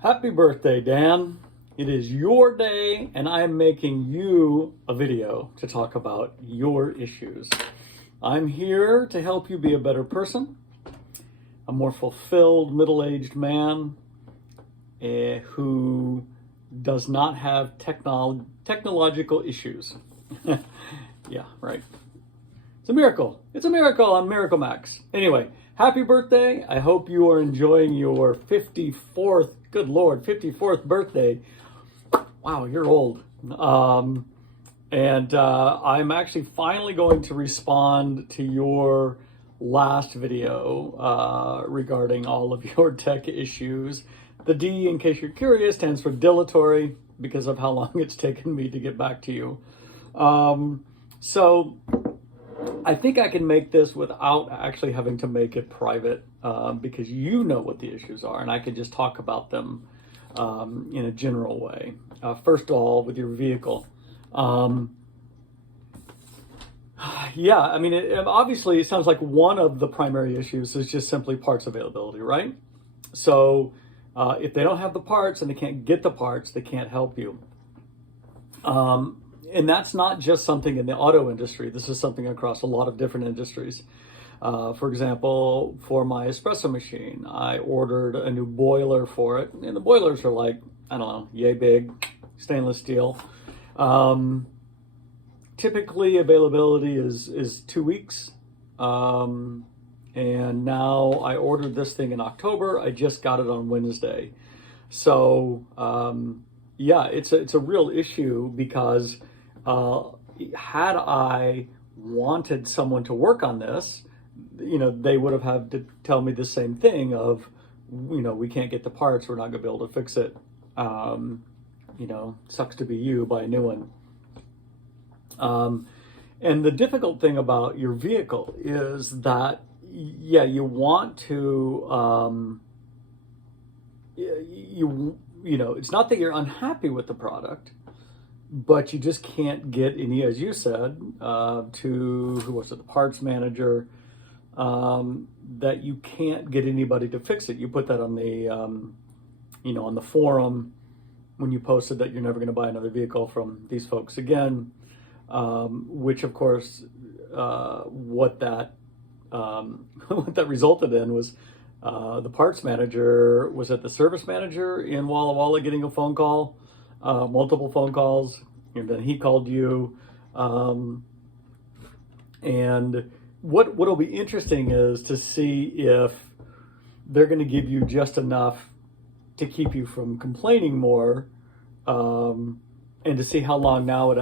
Happy birthday, Dan. It is your day, and I am making you a video to talk about your issues. I'm here to help you be a better person, a more fulfilled middle-aged man who does not have technological issues. Yeah, right. It's a miracle. It's a miracle. I'm Miracle Max. Anyway, happy birthday. I hope you are enjoying your 54th, good Lord, 54th birthday. Wow, you're old. I'm actually finally going to respond to your last video regarding all of your tech issues. The D, in case you're curious, stands for dilatory because of how long it's taken me to get back to you. So I think I can make this without actually having to make it private because you know what the issues are, and I can just talk about them in a general way. First of all, with your vehicle. Yeah, I mean, obviously it sounds like one of the primary issues is just simply parts availability, right? So if they don't have the parts and they can't get the parts, they can't help you. And that's not just something in the auto industry. This is something across a lot of different industries. For example, for my espresso machine, I ordered a new boiler for it. And the boilers are like, I don't know, yay big, stainless steel. Typically availability is 2 weeks. And now I ordered this thing in October. I just got it on Wednesday. So, yeah, it's a real issue because had I wanted someone to work on this, they would have had to tell me the same thing of, we can't get the parts, we're not gonna be able to fix it. Sucks to be you, buy a new one. And the difficult thing about your vehicle is that, yeah, you want to, it's not that you're unhappy with the product, but you just can't get any, as you said, to who was it, the parts manager, that you can't get anybody to fix it. You put that on the, on the forum when you posted that you're never going to buy another vehicle from these folks again, which of course, what that resulted in was the parts manager was at the service manager in Walla Walla getting a phone call, multiple phone calls, and then he called you. And what'll be interesting is to see if they're going to give you just enough to keep you from complaining more, and to see how long now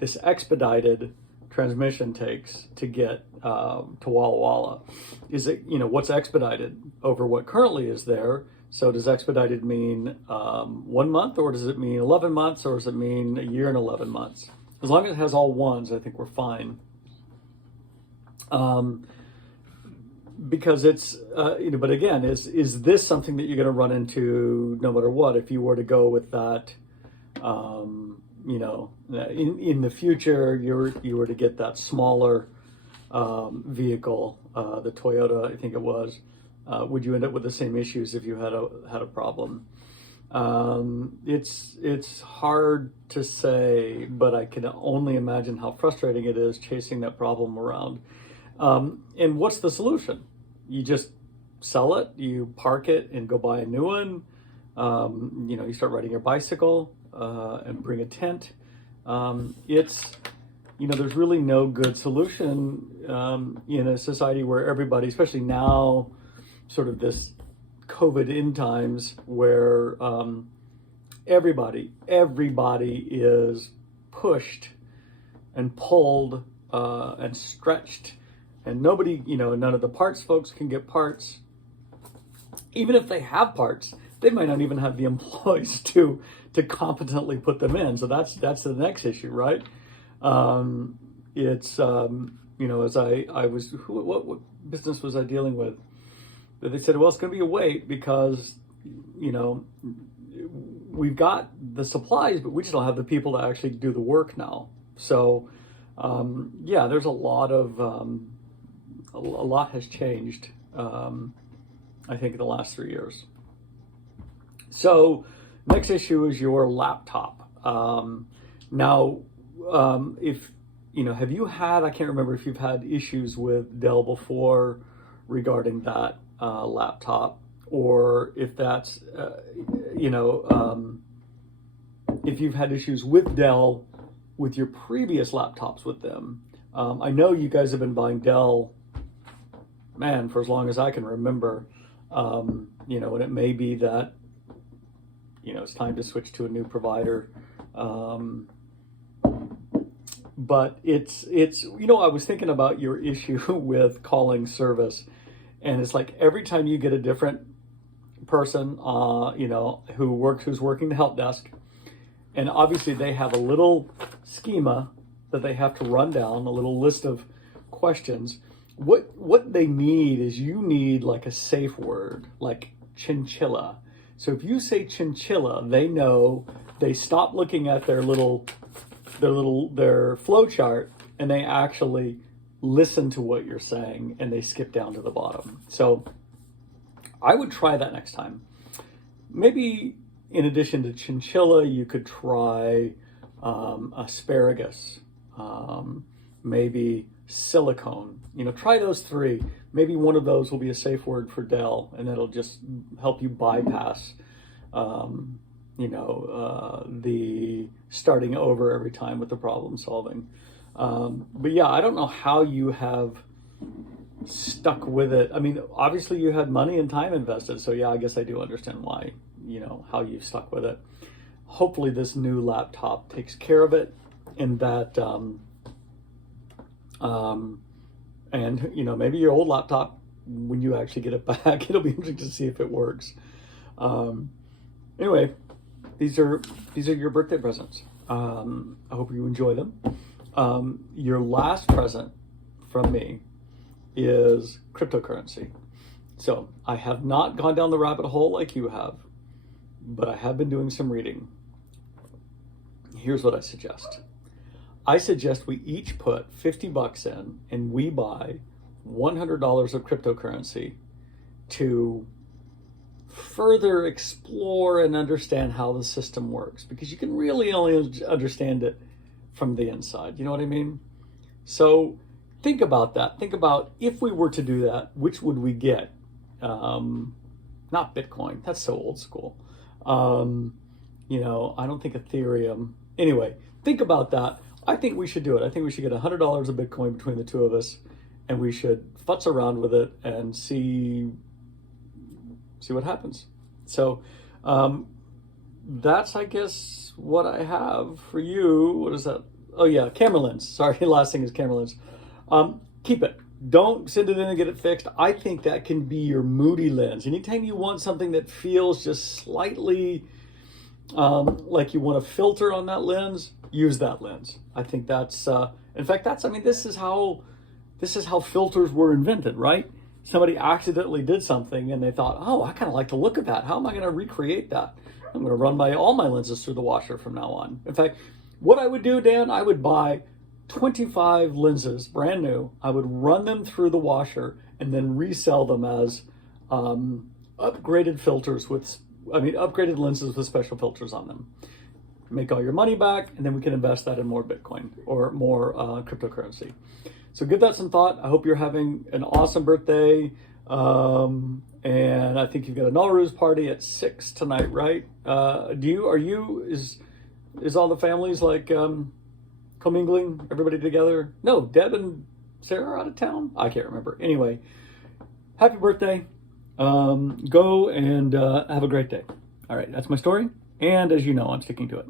this expedited transmission takes to get to Walla Walla. Is it, what's expedited over what currently is there? So does expedited mean 1 month, or does it mean 11 months, or does it mean a year and 11 months? As long as it has all ones, I think we're fine. Because it's, but again, is this something that you're going to run into no matter what? If you were to go with that, in the future, you were to get that smaller vehicle, the Toyota, I think it was, would you end up with the same issues if you had a problem? It's hard to say, but I can only imagine how frustrating it is chasing that problem around. And what's the solution? You just sell it, you park it and go buy a new one. You start riding your bicycle and bring a tent. There's really no good solution in a society where everybody, especially now, sort of this COVID in times where everybody is pushed and pulled and stretched, and nobody, none of the parts folks can get parts. Even if they have parts, they might not even have the employees to competently put them in. So that's the next issue, right? As I was, what business was I dealing with? They said, well, it's going to be a wait because, we've got the supplies, but we just don't have the people to actually do the work now. So, yeah, there's a lot has changed, I think, in the last 3 years. So next issue is your laptop. Now, if have you had? I can't remember if you've had issues with Dell before regarding that laptop, or if that's if you've had issues with Dell with your previous laptops with them. I know you guys have been buying Dell, man, for as long as I can remember. And it may be that it's time to switch to a new provider. But it's I was thinking about your issue with calling service, and it's like every time you get a different person who's working the help desk, and obviously they have a little schema that they have to run down, a little list of questions. What they need is, you need like a safe word, like chinchilla. So if you say chinchilla, they know, they stop looking at their flow chart, and they actually listen to what you're saying, and they skip down to the bottom. So I would try that next time. Maybe in addition to chinchilla, you could try asparagus, maybe silicone. Try those three. Maybe one of those will be a safe word for Dell, and it'll just help you bypass the starting over every time with the problem solving. But yeah, I don't know how you have stuck with it. I mean, obviously you had money and time invested, so yeah, I guess I do understand why, how you've stuck with it. Hopefully this new laptop takes care of it, and that maybe your old laptop, when you actually get it back, it'll be interesting to see if it works. Anyway, these are your birthday presents. I hope you enjoy them. Your last present from me is cryptocurrency. So I have not gone down the rabbit hole like you have, but I have been doing some reading. Here's what I suggest. I suggest we each put $50 in, and we buy $100 of cryptocurrency to further explore and understand how the system works, because you can really only understand it from the inside. You know what I mean? So think about that. Think about, if we were to do that, which would we get? Not Bitcoin. That's so old school. I don't think Ethereum. Anyway, think about that. I think we should do it. I think we should get $100 of Bitcoin between the two of us, and we should futz around with it and see what happens. So that's, I guess, what I have for you. What is that? Oh yeah, camera lens. Sorry, last thing is camera lens. Keep it. Don't send it in and get it fixed. I think that can be your moody lens. Anytime you want something that feels just slightly like you want a filter on that lens, use that lens. I think that's, in fact, this is how filters were invented, right? Somebody accidentally did something and they thought, oh, I kind of like the look of that. How am I going to recreate that? I'm going to run all my lenses through the washer from now on. In fact, what I would do, Dan, I would buy 25 lenses, brand new. I would run them through the washer and then resell them as upgraded lenses with special filters on them. Make all your money back, and then we can invest that in more Bitcoin or more cryptocurrency. So give that some thought. I hope you're having an awesome birthday. And I think you've got a Nowruz party at 6 tonight, right? Is all the families like commingling, everybody together? No, Deb and Sarah are out of town? I can't remember. Anyway, happy birthday. Go and have a great day. All right, that's my story. And as you know, I'm sticking to it.